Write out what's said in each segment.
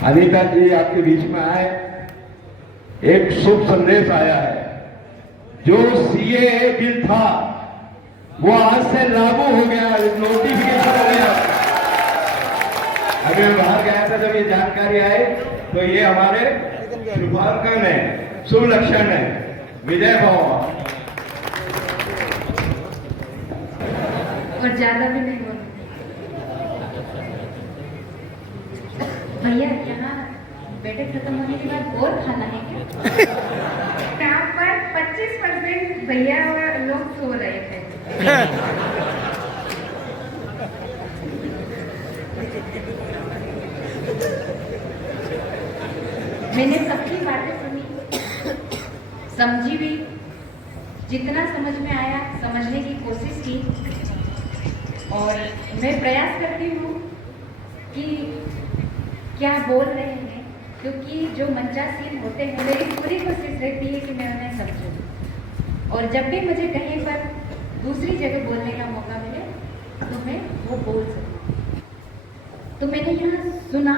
अनीता जी आपके बीच में आए, एक शुभ संदेश आया है। जो सीए बिल था वो आज से लागू हो गया, नोटिफिकेशन हो गया। अभी मैं बाहर गया था, जब ये जानकारी आई तो ये हमारे शुभांकन है, शुभ लक्षण है। विजय भव। और ज्यादा भी नहीं बोलते भैया। यहाँ बैठक खत्म होने के बाद और खाना है क्या? यहाँ पर 25% भैया और लोग सो रहे थे। मैंने सबकी बातें सुनी, समझी भी, जितना समझ में आया समझने की कोशिश की। और मैं प्रयास करती हूँ कि क्या बोल रहे हैं, क्योंकि जो मंचासीन होते हैं मेरी पूरी कोशिश रहती है कि मैं उन्हें समझूं। और जब भी मुझे कहीं पर दूसरी जगह बोलने का मौका मिले तो मैं वो बोल सकूं। तो मैंने यहाँ सुना,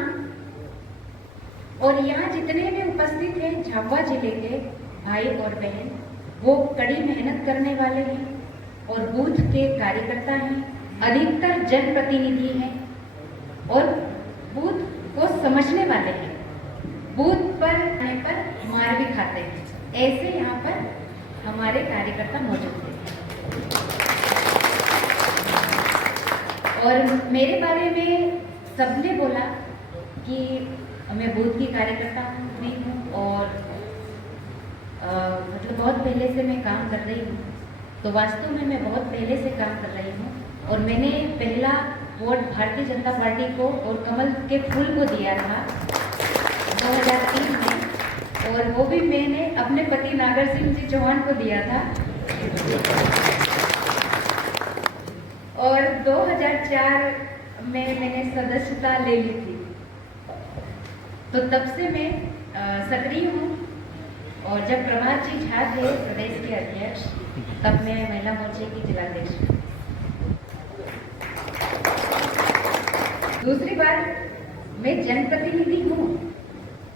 और यहाँ जितने भी उपस्थित हैं झाबुआ जिले के भाई और बहन, वो कड़ी मेहनत करने वाले हैं और बूथ के कार्यकर्ता हैं, अधिकतर जनप्रतिनिधि हैं और बूथ को समझने वाले हैं। बूथ पर आने पर मार भी खाते हैं, ऐसे यहाँ पर हमारे कार्यकर्ता मौजूद हैं। और मेरे बारे में सबने बोला कि मैं बूथ की कार्यकर्ता भी हूँ और मतलब बहुत पहले से मैं काम कर रही हूँ। तो वास्तव में मैं बहुत पहले से काम कर रही हूँ और मैंने पहला वोट भारतीय जनता पार्टी को और कमल के फूल को दिया था 2003 में, और वो भी मैंने अपने पति नागर सिंह जी चौहान को दिया था। और 2004 में मैंने सदस्यता ले ली थी। तो तब से मैं सक्रिय हूँ। और जब प्रभात जी झा थे प्रदेश के अध्यक्ष, तब मैं महिला मोर्चे की जिलाध्यक्ष। दूसरी बात, मैं जनप्रतिनिधि हूँ,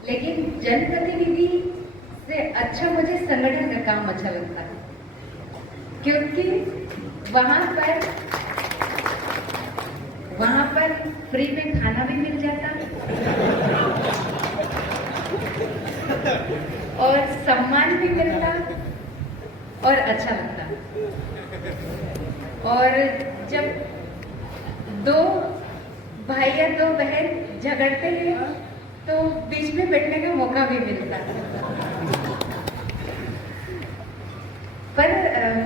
लेकिन जनप्रतिनिधि से अच्छा मुझे संगठन का काम अच्छा लगता है, क्योंकि वहाँ पर फ्री में खाना भी मिल जाता और सम्मान भी मिलता और अच्छा लगता। और जब दो भाई या दो बहन झगड़ते हैं तो बीच में बैठने का मौका भी मिलता। पर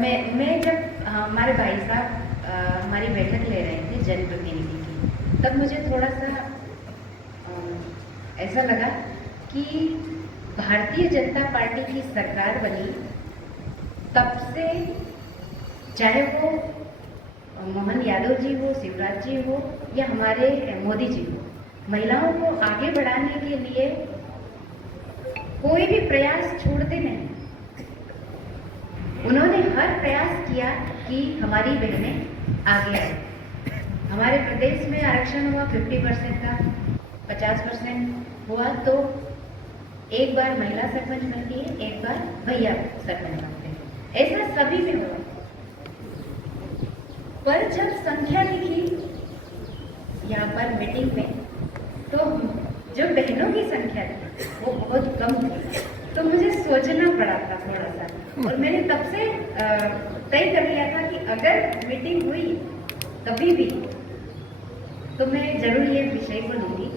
मैं जब हमारे भाई साहब हमारी बैठक ले रहे थे जनप्रतिनिधि की, तब मुझे थोड़ा सा ऐसा लगा कि भारतीय जनता पार्टी की सरकार बनी तब से, चाहे वो मोहन यादव जी हो, शिवराज जी हो या हमारे मोदी जी हो, महिलाओं को आगे बढ़ाने के लिए कोई भी प्रयास छोड़ते नहीं। उन्होंने हर प्रयास किया कि हमारी बहनें आगे आए। हमारे प्रदेश में आरक्षण हुआ 50% का, 50% हुआ, तो एक बार महिला सरपंच बनती है, एक बार भैया सरपंच बनते हैं, ऐसा सभी में हुआ। पर जब संख्या लिखी यहाँ पर मीटिंग में, तो जो बहनों की संख्या थी वो बहुत कम थी। तो मुझे सोचना पड़ा था थोड़ा सा, और मैंने तब से तय कर लिया था कि अगर मीटिंग हुई कभी भी तो मैं जरूर ये विषय को लूँगी।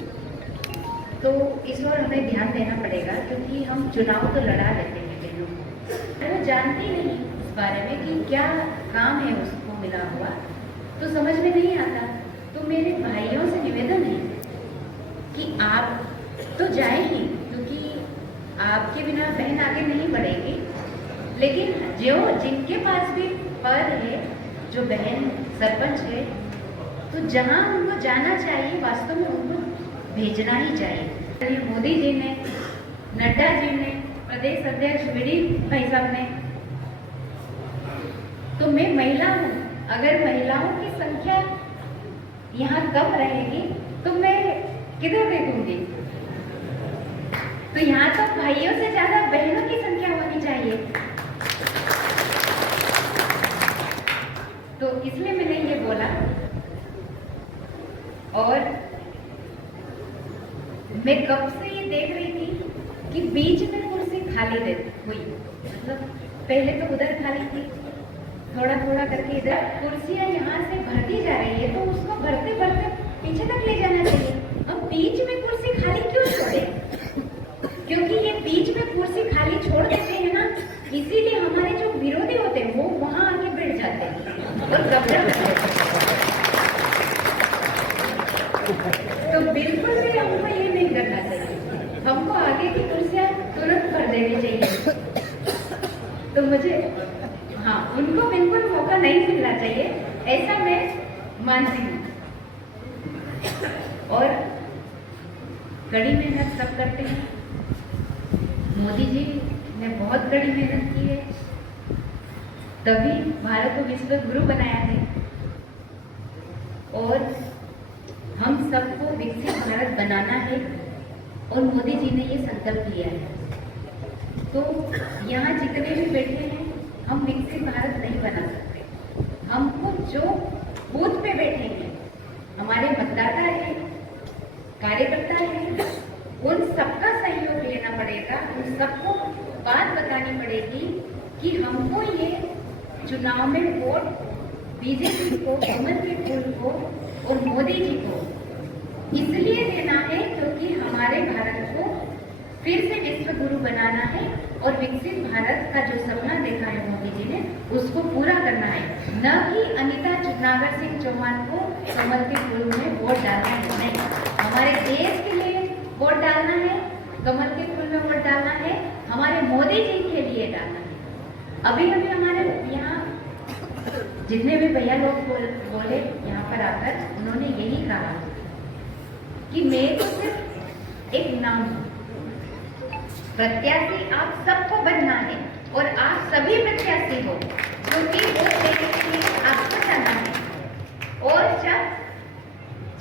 तो इस ओर हमें ध्यान देना पड़ेगा, क्योंकि हम चुनाव तो लड़ा लेते हैं बहनों को, वो जानती नहीं इस बारे में कि क्या काम है उसको मिला हुआ, तो समझ में नहीं आता। तो मेरे भाइयों से निवेदन है कि आप तो जाए ही, क्योंकि आपके बिना बहन आगे नहीं बढ़ेगी, लेकिन जो जिनके पास भी पद है, जो बहन सरपंच है, तो जहां उनको जाना चाहिए वास्तव में उनको भेजना ही चाहिए। मोदी जी ने, नड्डा जी ने, प्रदेश अध्यक्ष वीडी भाई साहब ने, तो मैं महिला हूँ, अगर महिलाओं की संख्या यहाँ कम रहेगी तो मैं किधर देखूंगी? तो यहाँ तो भाइयों से ज्यादा बहनों की संख्या होनी चाहिए। तो इसलिए मैंने ये बोला। और मैं कब से ये देख रही थी कि बीच में कुर्सी खाली हुई, मतलब पहले तो उधर खाली थी, थोड़ा थोड़ा करके इधर कुर्सियां यहाँ से भरती जा रही है, तो उसको भरते भरते पीछे तक ले जाना चाहिए। अब बीच में कुर्सी खाली क्यों छोड़े? क्योंकि ये बीच में कुर्सी खाली छोड़ देते हैं ना, इसीलिए हमारे जो विरोधी होते हैं वो वहां आके बैठ जाते हैं और कब्जा करते हैं। तो बिल्कुल भी हमको ये नहीं करना चाहिए, हमको आगे की कुर्सियां तुरंत भर देनी चाहिए। तो मुझे उनको बिल्कुल मौका नहीं मिलना चाहिए, ऐसा मैं मानती हूँ। और कड़ी मेहनत सब करते हैं। मोदी जी ने बहुत कड़ी मेहनत की है, तभी भारत को विश्व गुरु बनाया है। और हम सबको विकसित भारत बनाना है और मोदी जी ने ये संकल्प लिया है। तो यहाँ जितने भी बैठे हैं, हम विकसित भारत नहीं बना सकते। हमको जो बूथ पे बैठे हैं, हमारे मतदाता हैं, कार्यकर्ता हैं, उन सबका सहयोग लेना पड़ेगा, उन सबको बात बतानी पड़ेगी कि हमको ये चुनाव में वोट बीजेपी को, कमल के फूल को और मोदी जी को इसलिए देना है क्योंकि हमारे भारत को फिर से विश्व गुरु बनाना है और विकसित भारत का जो सपना देखा है मोदी जी ने, उसको पूरा करना है। न कि अनिता नागर सिंह चौहान को कमल के फूल में वोट डालना है, नहीं, हमारे देश के लिए वोट डालना है, कमल के फूल में वोट डालना है, हमारे मोदी जी के लिए डालना है। अभी अभी हमारे यहाँ जितने भी भैया लोग बोले यहाँ पर आकर, उन्होंने यही कहा कि मैं तो सिर्फ एक नाम हूँ, प्रत्याशी आप सबको बनना है और आप सभी प्रत्याशी हो, क्योंकि वोट देने के लिए आपको जाना है। और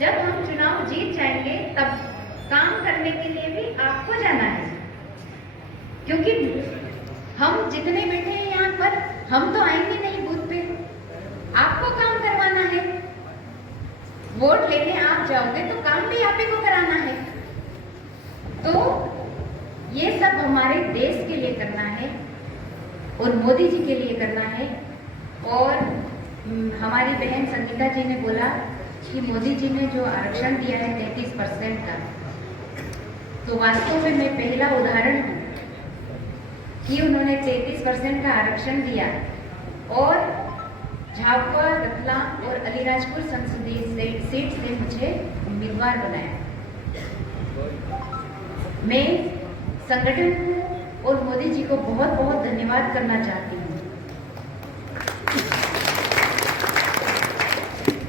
जब हम चुनाव जीत जाएंगे तब काम करने के लिए भी आपको जाना है, क्योंकि हम जितने बैठे हैं यहाँ पर, हम तो आएंगे नहीं बूथ पे, आपको काम करवाना है। वोट लेने आप जाओगे तो काम भी आप ही को कराना है। तो ये सब हमारे देश के लिए करना है और मोदी जी के लिए करना है। और हमारी बहन संगीता जी ने बोला कि मोदी जी ने जो आरक्षण दिया है 33% का, तो वास्तव में मैं पहला उदाहरण हूँ कि उन्होंने 33% का आरक्षण दिया और झाबुआ, रतलाम और अलीराजपुर संसदीय सीट से मुझे उम्मीदवार बनाया। मैं संगठन को और मोदी जी को बहुत बहुत धन्यवाद करना चाहती हूँ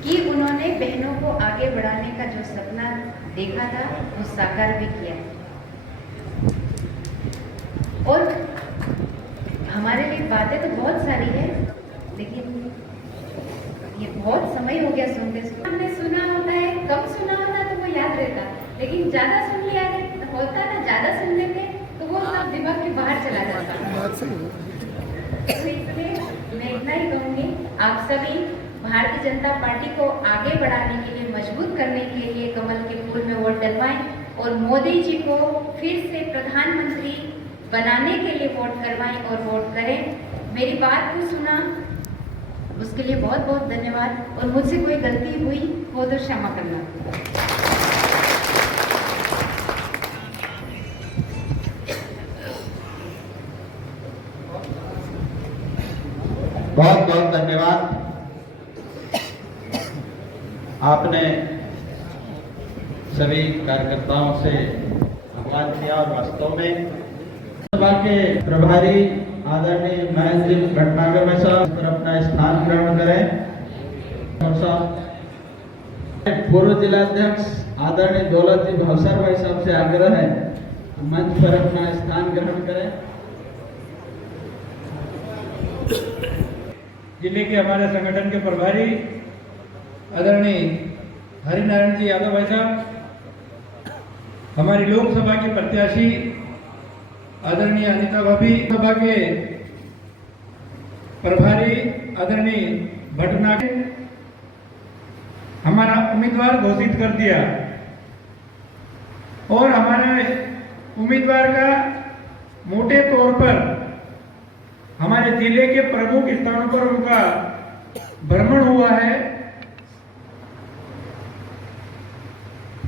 कि उन्होंने बहनों को आगे बढ़ाने का जो सपना देखा था वो साकार भी किया। और हमारे लिए बातें तो बहुत सारी है, लेकिन ये बहुत समय हो गया सुनते सुनते। हमने सुना होता है, कम सुना होता तो वो याद रहता, लेकिन ज्यादा सुन लिया होता ना, ज्यादा सुन लेते तो वो सब दिमाग के बाहर चला जाता। तो इसलिए मैं इतना ही कहूँगी, आप सभी भारतीय जनता पार्टी को आगे बढ़ाने के लिए, मजबूत करने के लिए कमल के फूल में वोट डलवाएं और मोदी जी को फिर से प्रधानमंत्री बनाने के लिए वोट करवाएं और वोट करें। मेरी बात को सुना उसके लिए बहुत बहुत धन्यवाद, और मुझसे कोई गलती हुई हो तो क्षमा करना। बहुत बहुत धन्यवाद। आपने सभी कार्यकर्ताओं से आह्वान किया और वास्तव में सभा के प्रभारी आदरणीय महेंद्र जी भटनागर में साहब पर अपना स्थान ग्रहण करें। पूर्व जिलाध्यक्ष आदरणीय दौलत जी भावसर भाई साहब से आग्रह है मंच पर अपना स्थान ग्रहण करें। जिले के हमारे संगठन के प्रभारी आदरणीय हरिनारायण जी यादव भाई साहब, हमारी लोकसभा के प्रत्याशी आदरणीय अनिता भाभी, सभा के प्रभारी आदरणीय भटनागर हमारा उम्मीदवार घोषित कर दिया और हमारे उम्मीदवार का मोटे तौर पर हमारे जिले के प्रमुख स्थानों पर उनका भ्रमण हुआ है।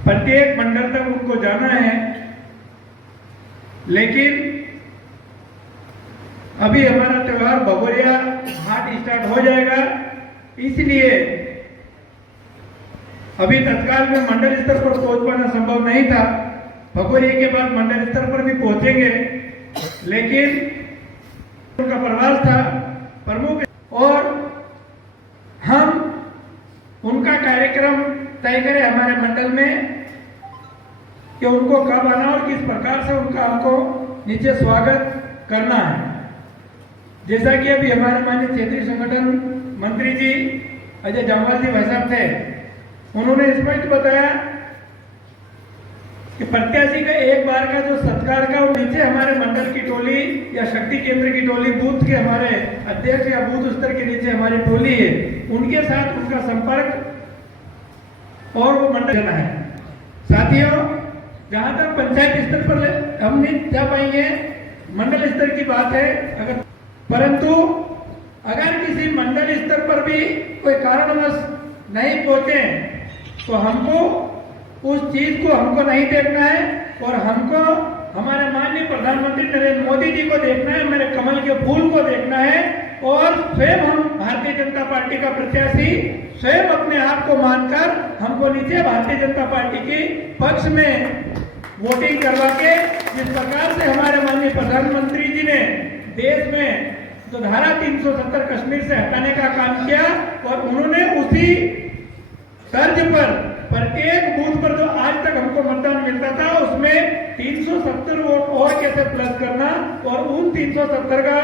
प्रत्येक मंडल तक उनको जाना है, लेकिन अभी हमारा त्योहार भगोरिया हाट स्टार्ट हो जाएगा, इसलिए अभी तत्काल में मंडल स्तर पर पहुंच पाना संभव नहीं था। भगोरिया के बाद मंडल स्तर पर भी पहुंचेंगे, लेकिन उनका प्रवास था प्रमुख और हम उनका कार्यक्रम तय करें हमारे मंडल में कि उनको कब आना और किस प्रकार से उनका हमको नीचे स्वागत करना है। जैसा कि अभी हमारे माननीय क्षेत्रीय संगठन मंत्री जी अजय जामवाल जी भाई साहब थे, उन्होंने स्पष्ट बताया कि प्रत्याशी का एक बार का जो सत्कार का नीचे हमारे मंडल की टोली या शक्ति केंद्र की टोली, बूथ के हमारे अध्यक्ष या बूथ स्तर के नीचे हमारी टोली है, उनके साथ उनका संपर्क और वो मंडल देना है। साथियों, जहां तक पंचायत स्तर पर हम नहीं जा पाएंगे, मंडल स्तर की बात है, परंतु अगर किसी मंडल स्तर पर भी कोई कारणवश नहीं पहुंचे तो हमको उस चीज को हमको नहीं देखना है और हमको हमारे माननीय प्रधानमंत्री नरेंद्र मोदी जी को देखना है, मेरे कमल के फूल को देखना है और स्वयं हम भारतीय जनता पार्टी का प्रत्याशी स्वयं अपने आप को मानकर हमको नीचे भारतीय जनता पार्टी के पक्ष में वोटिंग करवा के, जिस प्रकार से हमारे माननीय प्रधानमंत्री जी ने देश में जो धारा 370 कश्मीर से हटाने का काम किया और उन्होंने उसी तर्ज पर प्रत्येक बूथ पर जो आज तक हमको मतदान मिलता था उसमें 370 वोट और कैसे प्लस करना, और उन 370 का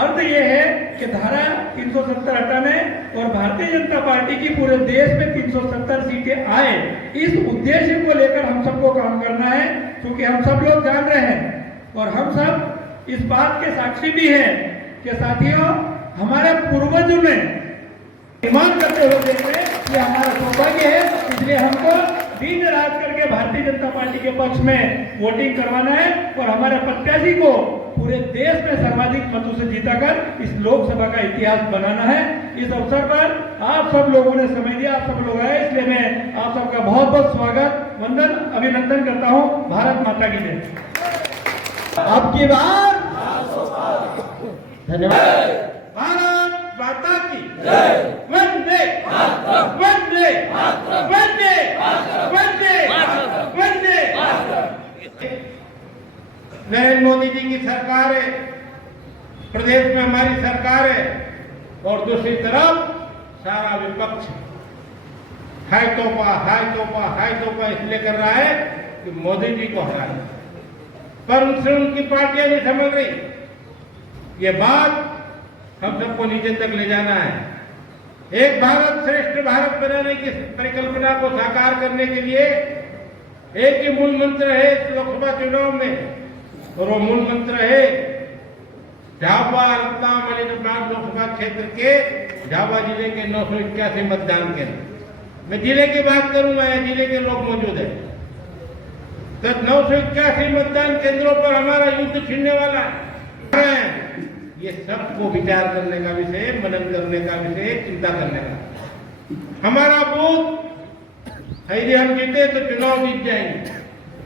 अर्थ यह है कि धारा 370 हटाने और भारतीय जनता पार्टी की पूरे देश में 370 सीटें आए, इस उद्देश्य को लेकर हम सबको काम करना है। क्योंकि हम सब लोग जान रहे हैं और हम सब इस बात के साक्षी भी हैं कि साथियों, हमारे पूर्वजों ने ईमान करते हुए देख रहे हैं कि हमारा सौभाग्य है, इसलिए हमको दिन रात करके भारतीय जनता पार्टी के पक्ष में वोटिंग करवाना है और हमारे प्रत्याशी को पूरे देश में सर्वाधिक मतों से जीताकर इस लोकसभा का इतिहास बनाना है। इस अवसर पर आप सब लोगों ने समय दिया, आप सब लोग आए, इसलिए मैं आप सबका बहुत बहुत स्वागत, वंदन, अभिनंदन करता हूँ। भारत माता की जय। आपकी बात धन्यवाद। भारत माता की जय। वंदे वंदे वंदे वंदे वंदे। नरेंद्र मोदी जी की सरकार है, प्रदेश में हमारी सरकार है और दूसरी तरफ सारा विपक्ष हाई तोपा इसलिए कर रहा है कि मोदी जी को हराए, पर उनसे उनकी पार्टियां नहीं समझ रही। ये बात हम सबको नीचे तक ले जाना है। एक भारत श्रेष्ठ भारत बनाने की परिकल्पना को साकार करने के लिए एक ही मूल मंत्र है इस लोकसभा चुनाव में, और वो मूल मंत्र है झाबुआ रत्नाम अलीगढ़ लोकसभा क्षेत्र के झाबुआ जिले के 981 मतदान केंद्र। मैं जिले की बात करूंगा, यहाँ जिले के लोग मौजूद है। तो 981 मतदान केंद्रों पर हमारा युद्ध छिड़ने वाला है। ये सबको विचार करने का विषय, मनन करने का विषय, चिंता करने का। हमारा बूथ यदि हम जीते तो चुनाव जीत जाएंगे,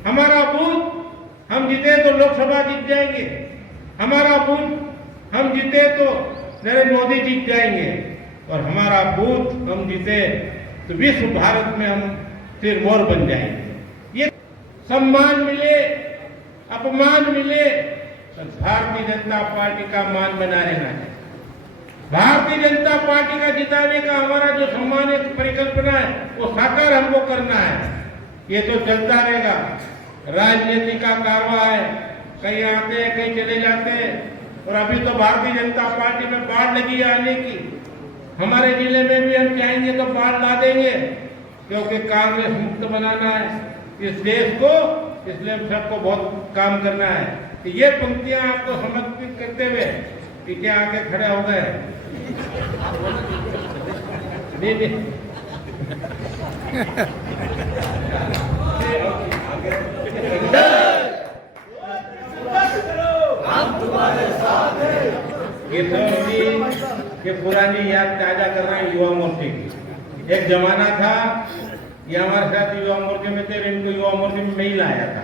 हमारा बूथ हम जीते तो लोकसभा जीत जाएंगे, हमारा बूथ हम जीते तो नरेंद्र मोदी जीत जाएंगे, और हमारा बूथ हम जीते तो विश्व भारत में हम सिरमौर बन जाएंगे। ये सम्मान मिले अपमान मिले, भारतीय जनता पार्टी का मान बना रहना है। भारतीय जनता पार्टी का जिताने का हमारा जो सम्मानित परिकल्पना है वो साकार हमको करना है। ये तो चलता रहेगा, राजनीति का कारवा है, कहीं आते हैं कहीं चले जाते हैं, और अभी तो भारतीय जनता पार्टी में बाढ़ लगी है आने की। हमारे जिले में भी हम चाहेंगे तो बाढ़ ला देंगे, क्योंकि कांग्रेस मुक्त बनाना है, इस देश को इसलिए हम सबको बहुत काम करना है। तो ये पंक्तियां आपको समर्पित करते हुए पीछे आके खड़े हो गए। नहीं ये पुरानी याद ताजा कर रहे हैं युवा मोर्चे की। एक जमाना था, ये हमारे साथ युवा मोर्चे में थे, इनको युवा मोर्चे में मैं ही लाया था।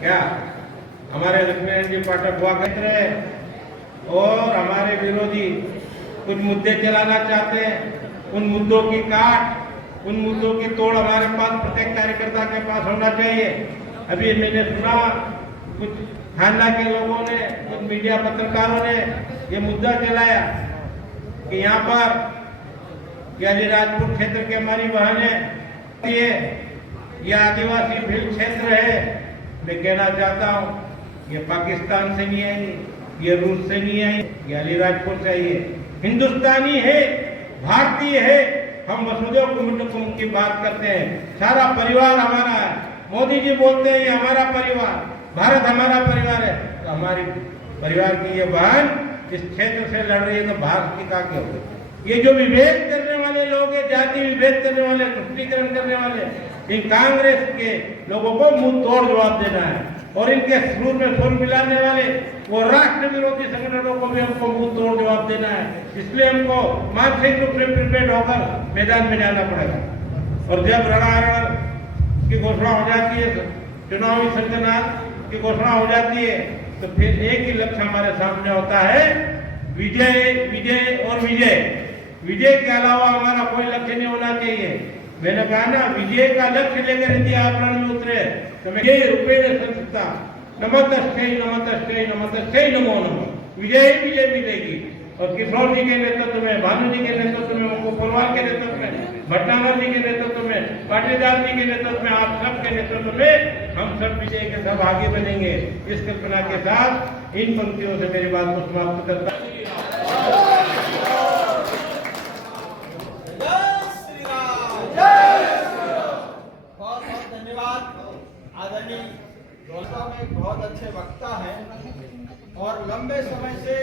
क्या हमारे लक्ष्मीनारायण जी पाठक हुआ कहते रहे, और हमारे विरोधी कुछ मुद्दे चलाना चाहते हैं, उन मुद्दों की काट, उन मुद्दों की तोड़ हमारे पास प्रत्येक कार्यकर्ता के पास होना चाहिए। अभी मैंने सुना कुछ थाना के लोगों ने, कुछ मीडिया पत्रकारों ने ये मुद्दा चलाया कि यहाँ पर ये अलीराजपुर क्षेत्र के हमारी बहनें, ये आदिवासी भील क्षेत्र है। मैं कहना चाहता हूँ ये पाकिस्तान से नहीं आई, ये रूस से नहीं आई, ये अलीराजपुर से आई है। हिंदुस्तानी है, भारतीय है। हम वसुधैव कुटुंबकम की बात करते हैं, सारा परिवार हमारा है। मोदी जी बोलते हैं ये हमारा परिवार, भारत हमारा परिवार है। तो हमारी परिवार की ये बहन इस क्षेत्र से लड़ रही है, तो भारत की का क्या होगी? ये जो विभेद करने वाले लोग हैं, जाति विभेद करने वाले, तुष्टीकरण करने वाले, इन कांग्रेस के लोगों को मुंह तोड़ जवाब देना है। और इनके सुर में सुर मिलाने वाले वो राष्ट्र विरोधी संगठनों को भी हमको मुंह तोड़ जवाब देना है। इसलिए हमको मानसिक रूप से प्रिपेयर होकर मैदान में जाना पड़ेगा। और जब रणआरण की घोषणा हो जाती है, चुनावी संगठन की घोषणा हो जाती है, तो फिर एक ही लक्ष्य हमारे सामने होता है, विजय, विजय और विजय। विजय के अलावा हमारा कोई लक्ष्य नहीं होना चाहिए। मैंने कहा ना, विजय का लक्ष्य लेकर यदि आप रण में उतरे तो मैं ये रुपये ने संस्था नमस्तै नमस्तै नमस्तै नमो नमः, विजय ही विजय मिलेगी। और किशोर जी के नेतृत्व में, भानु जी के नेतृत्व में, उनको परिवार के नेतृत्व में, भटनागर जी के नेतृत्व में, पाटीदार जी के नेतृत्व में, आप सब के नेतृत्व में हम सब विजय के सब आगे बढ़ेंगे। इस कल्पना के साथ इन पंक्तियों से मेरी बात को समाप्त करता हूं। बहुत बहुत धन्यवाद आदरणीय। वास्तव में बहुत अच्छे वक्ता हैं और लंबे समय से